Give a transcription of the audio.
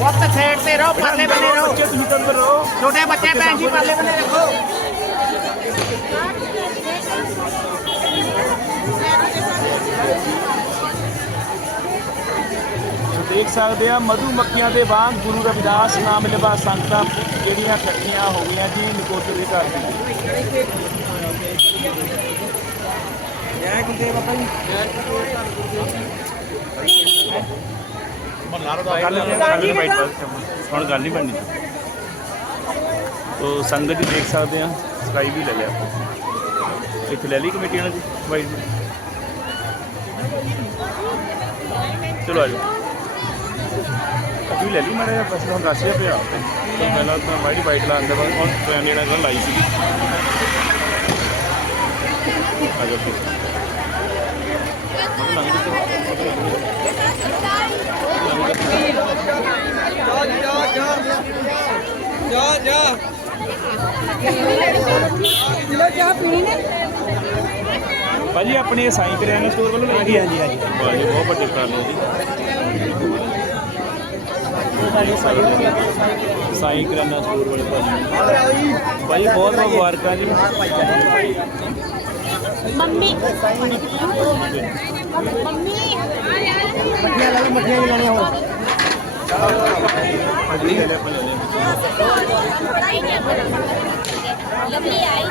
Side ਤੇ ਰਹੋ ਪਰਲੇ ਬੰਨੇ ਰਹੋ। ਬੱਚੇ ਤੁਸੀਂ ਤਾਂ ਅੰਦਰ ਰਹੋ। ਛੋਟੇ ਬੱਚੇ ਭੈਣ ਜੀ ਪਰਲੇ ਬੰਨੇ ਰੱਖੋ। ਦੇਖ ਸਕਦੇ ਆ ਮਧੂ ਮੱਖੀਆਂ ਦੇ ਵਾਂਗ ਗੁਰੂ ਰਵਿਦਾਸ ਨਾਮ ਲਿਵਾ ਸੰਗਤਾਂ ਜਿਹੜੀਆਂ ਇਕੱਠੀਆਂ ਹੋ ਗਈਆਂ ਜੀ ਨਕੋਦਰ ਦੇ ਘਰ ਵਿੱਚ। ਜੈ ਗੁਰਦੇਵ ਬਾਬਾ ਜੀ। ਗੱਲ ਨਹੀਂ ਬਾਈਟ ਹੁਣ ਗੱਲ ਨਹੀਂ ਬਣਨੀ। ਤੋ ਸੰਗਤ ਜੀ ਦੇਖ ਸਕਦੇ ਆ ਸਕਾਈ ਵੀ ਲੈ ਲਿਆ। ਇੱਥੇ ਲੈ ਲਈ ਕਮੇਟੀ ਇਹਨਾਂ ਦੀ? ਵਾਈਟ ਚਲੋ ਆ ਜਾਓ। ਅਭੀ ਲੈ ਲਈ ਮਾਰੇ ਬਸ ਹੁਣ ਦੱਸਿਆ ਪਿਆ ਤੇ ਪਹਿਲਾਂ ਤਾਂ ਵਾਈਟ ਵਾਈਟ ਲਾਉਣ ਦੇ ਬਾਅਦ ਹੁਣ ਟ੍ਰੈਨ ਜਿਹੜਾ ਗੱਲ ਲਾਈ ਸੀ ਆ ਜਾਓ। ਫਿਰ। ਹੁਣ ਲੰਘ ਜਾਓ। ਭਾਜੀ, ਆਪਣੇ ਇਹ ਸਾਈਂ ਕਰਿਆਨਾ ਸਟੋਰ ਵੱਲੋਂ ਲੈ ਕੇ ਹਾਂਜੀ ਹਾਂਜੀ ਭਾਜੀ, ਬਹੁਤ ਵੱਡੇ ਪ੍ਰਾਣੇ ਜੀ ਸਾਈਂ ਕਰਿਆਨਾ ਸਟੋਰ ਵਾਲੇ ਭਾਜੀ ਭਾਜੀ, ਬਹੁਤ ਮੁਬਾਰਕਾਂ ਜੀ ਮੰਮੀ ਮੰਮੀ ਮੱਠੀਆਂ ਲੈ ਲਓ ਮੱਠੀਆਂ ਵੀ ਲੈਣੀਆਂ ਹੁਣ ਭਾਜੀ ਲੈ ਲਿਆ ਆਪਾਂ ਲੈ ਲਿਆ ਲਵਲੀ ਆਈ